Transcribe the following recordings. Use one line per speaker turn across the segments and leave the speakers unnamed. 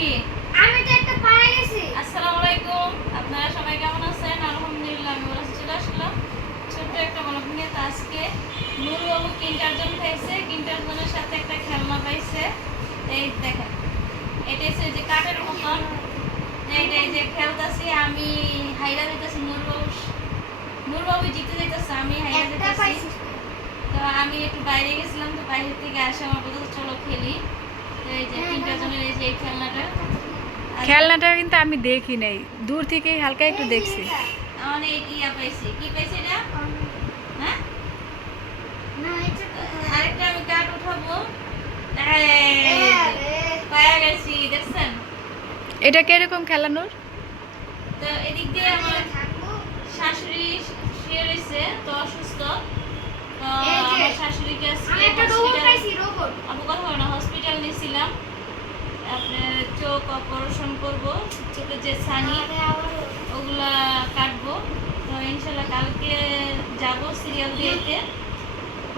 কি?
আমি তো একটা পায়ে গেছি।
আসসালামু আলাইকুম। আপনারা সবাই কেমন আছেন? আলহামদুলিল্লাহ আমি ওরা চলে আসলাম। ছোট্ট একটা ব্লগ নিয়ে তো আজকে নুরবাবু কিন্টারজন খাইছে কিন্টারজনের সাথে একটা খেলনা পাইছে। এই দেখেন এটা হচ্ছে যে কাঠের মতন। এইটা এই যে খেলতেছি আমি হাইরা দিতেছি নুরবাবু নুরবাবু জিতে যেতেছে আমি হাইরা দিতেছি। তো আমি একটু বাইরে গেছিলাম তো বাইরে থেকে আসে আমার বলতে চলো খেলি। খেলনাটা।
কিন্তু আমি দেখি নাই। দূর থেকেই হালকা একটু দেখছি।
ইয়া এটা? হ্যাঁ?
না এটা
আরেকটা আমি কাঠ উঠাবো।
এ,
এই,
আরে,
পায়ে গেছি দেখছেন?
এটা কীরকম খেলানোর?
তো এদিক দিয়ে আমার শাশুড়ি শুয়ে রয়েছে তো অসুস্থ। তো আমার শাশুড়িকে আজকে আপু কথা আপনার চোখ অপারেশন করব চোখে যে
আবার
ওগুলা কাটবো। তো ইনশাল্লাহ কালকে যাব সিরিয়াল দিয়েতে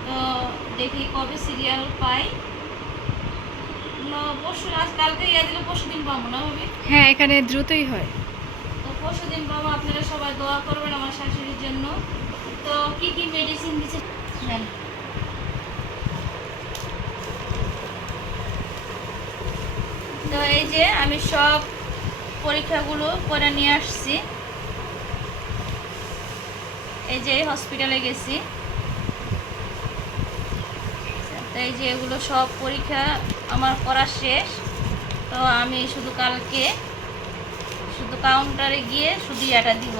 তো দেখি কবে সিরিয়াল পাই। না, পরশু আজ কালকে ইয়া দিলে পরশু দিন পাবো না ভাবি?
হ্যাঁ এখানে দ্রুতই হয়।
তো পরশু দিন পাবো আপনারা সবাই দোয়া করবেন আমার শাশুড়ির জন্য। তো কি কি মেডিসিন দিচ্ছে নেন। তো এই যে আমি সব পরীক্ষাগুলো করে নিয়ে আসছি। এই যে হসপিটালে গেছি। তো এই যে এগুলো সব পরীক্ষা আমার করা শেষ। তো আমি শুধু কালকে শুধু কাউন্টারে গিয়ে শুধু এটা দিব।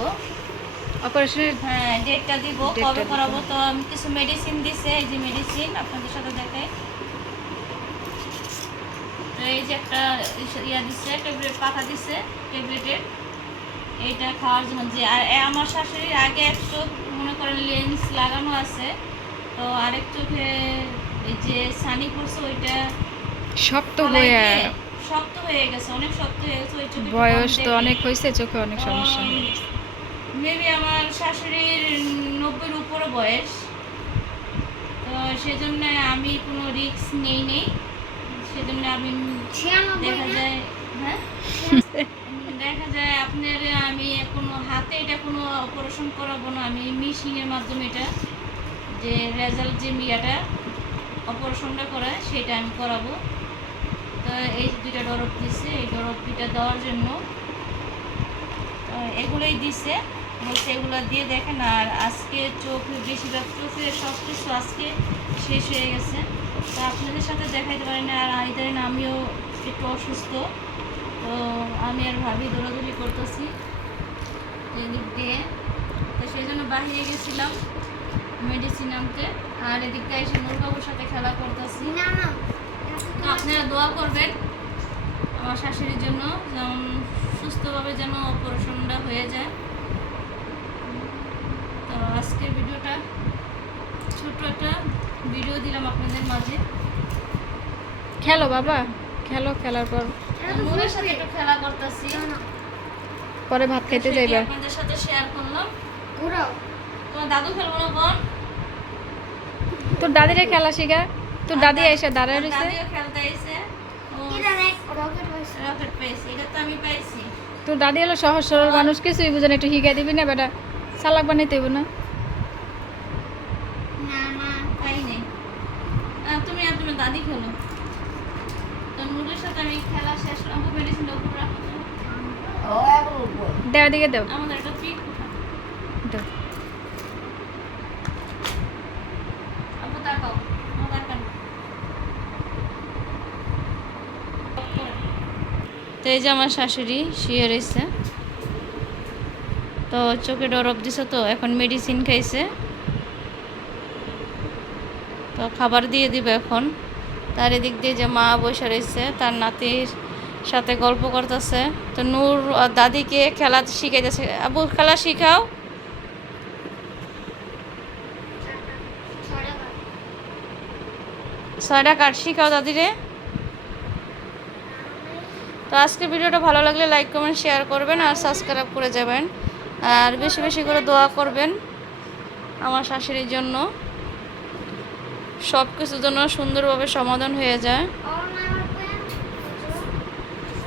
অপারেশনের
হ্যাঁ ডেটটা দিব কবে করাবো? তো আমি কিছু মেডিসিন দিছে এই যে মেডিসিন আপনাদের সাথে দেখাই। তো এই যে একটা ইয়া দিচ্ছে ট্যাবলেট পাতা দিছে ট্যাবলেটের। এইটা খাওয়ার জন্য যে আর আমার শাশুড়ির আগে এক চোখ মনে করেন লেন্স লাগানো আছে। তো আরেক চোখে যে সানি পড়ছে ওইটা
শক্ত হয়ে
শক্ত হয়ে গেছে অনেক শক্ত হয়ে গেছে ওই চোখে
বয়স তো অনেক হয়েছে চোখে অনেক সমস্যা।
মেবি আমার শাশুড়ির নব্বইয়ের উপরে বয়স। তো সেজন্য আমি কোনো রিস্ক নেই নেই। সেজন্য আমি দেখা? যায় হ্যাঁ? দেখা যায় আপনার আমি কোনো হাতে এটা কোনো অপারেশন করাবো না। আমি মেশিনের মাধ্যমে এটা যে রেজাল্ট যে ইয়েটা অপারেশনটা করায় সেটা আমি করাবো। তো এই দুইটা ডরব দিছে। এই ডরব দুইটা দেওয়ার জন্য এগুলোই দিছে। বলছে এগুলো দিয়ে দেখেন আর আজকে চোখ বেশিরভাগ চোখে সব কিছু আজকে শেষ হয়ে গেছে। তো আপনাদের সাথে দেখাইতে পারি না আর ইদানিং আমিও একটু অসুস্থ তো আমি আর ভাবি দৌড়াদৌড়ি করতেছি এদিক দিয়ে। তো সেই জন্য বাহিরে গেছিলাম মেডিসিন আনতে আর এদিক দিয়ে এসে নূরবাবুর সাথে খেলা করতেছি।
না না।
তো আপনারা দোয়া করবেন আমার শাশুড়ির জন্য যেমন সুস্থভাবে যেন অপারেশনটা হয়ে যায়। তো আজকের ভিডিওটা ছোট্ট একটা ভিডিও দিলাম আপনাদের মাঝে।
খেলো বাবা খেলো খেলার পর।
এটা
সাথে একটু খেলা করতেছি।
পরে ভাত যাইবা।
আপনাদের সাথে শেয়ার করলাম।
ঘোরাও।
তোমার দাদু খেলব না বোন?
তোর দাদিরা খেলা শিখা। তোর দাদি এসে দাঁড়ায়
আর
রয়েছে
দাদিও খেলতে আইছে। ও
এটা দেখ, রকেট হয়েছে।
এটা তো আমি পাইছি।
তোর দাদি হলো সহজ সরল মানুষ কিছুই বুঝে না একটু শিখাই দিবি না বেটা? চালাক বানাইতে না,
না,
পাই নাই আহ, তুমি আর তুমি দাদি খেলো তো সাথে আমি খেলা শেষ আমাকে মেডিসিন উপর রাখো তো।
দেওয়া দিকে দেও।
আমাদের একটা পিক
দেও।
আপু তাকাও। তো এই যে আমার শাশুড়ি শুয়ে রয়েছে। তো চোখে ডরব দিছে তো এখন মেডিসিন খাইছে। তো খাবার দিয়ে দিবে এখন। তার এদিক দিয়ে যে মা বসে রয়েছে, তার নাতির সাথে গল্প করতেছে। তো নূর দাদিকে খেলা শিখাইতেছে। আবু, খেলা শিখাও।
ছয়টা
কাঠ শিখাও দাদিরে। তো আজকের ভিডিওটা ভালো লাগলে লাইক কমেন্ট শেয়ার করবেন আর সাবস্ক্রাইব করে যাবেন। আর বেশি বেশি করে দোয়া করবেন আমার শাশুড়ির জন্য। সব কিছু যেন সুন্দরভাবে সমাধান হয়ে যায়
না।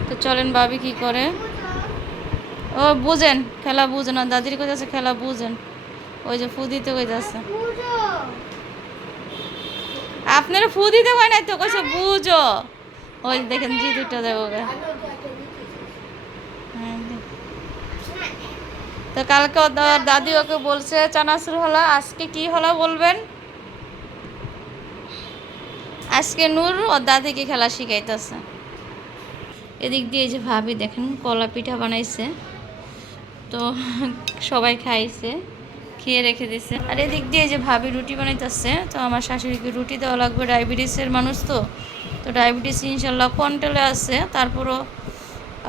তো চলেন ভাবি কি করে ও, বুঝেন, খেলা বুঝেন আর দাদির কাছে খেলা বুঝেন ওই যে ফু দিতে যাচ্ছে
বুঝো
আপনার ফু দিতে না তো কইছে বুঝো ওই দেখেন জি দুটো দেবো। হ্যাঁ। তো কালকে দাদি ওকে বলছে, চানাচুর হলো, আজকে কি হলো বলবেন আজকে নূর ওর দাদিকে খেলা শিখাইতেছে। এদিক দিয়ে যে ভাবি দেখেন, কলা পিঠা বানাইছে। তো সবাই খাইছে, খেয়ে রেখে দিছে। আর এদিক দিয়ে যে ভাবি রুটি বানাইতেছে, তো আমার শাশুড়িকে রুটি দেওয়া লাগবে, ডায়াবেটিসের মানুষ তো। তো ডায়াবেটিস ইনশাল্লাহ কন্ট্রোলে আছে, তারপরও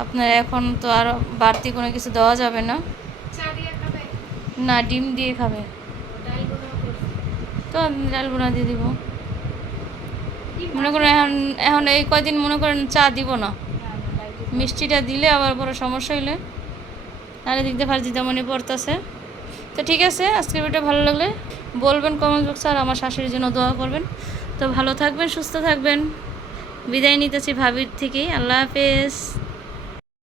আপনার এখন তো আর বাড়তি কোনো কিছু দেওয়া যাবে না। না, ডিম দিয়ে খাবে। তো আমি ডাল বোনা দিয়ে দিব। মনে করেন এখন এখন এই কয়দিন মনে করেন চা দিব না। মিষ্টিটা দিলে আবার বড় সমস্যা হইলে তাহলে এদিক দিয়ে ফার্স্ট দিতে মনে পড়তেছে। তো ঠিক আছে, আজকের ভিডিও ভালো লাগলে বলবেন কমেন্ট বক্সে আর আমার শাশুড়ির জন্য দোয়া করবেন। তো ভালো থাকবেন, সুস্থ থাকবেন। বিদায় নিতেছি ভাবির থেকেই। আল্লাহ হাফেজ।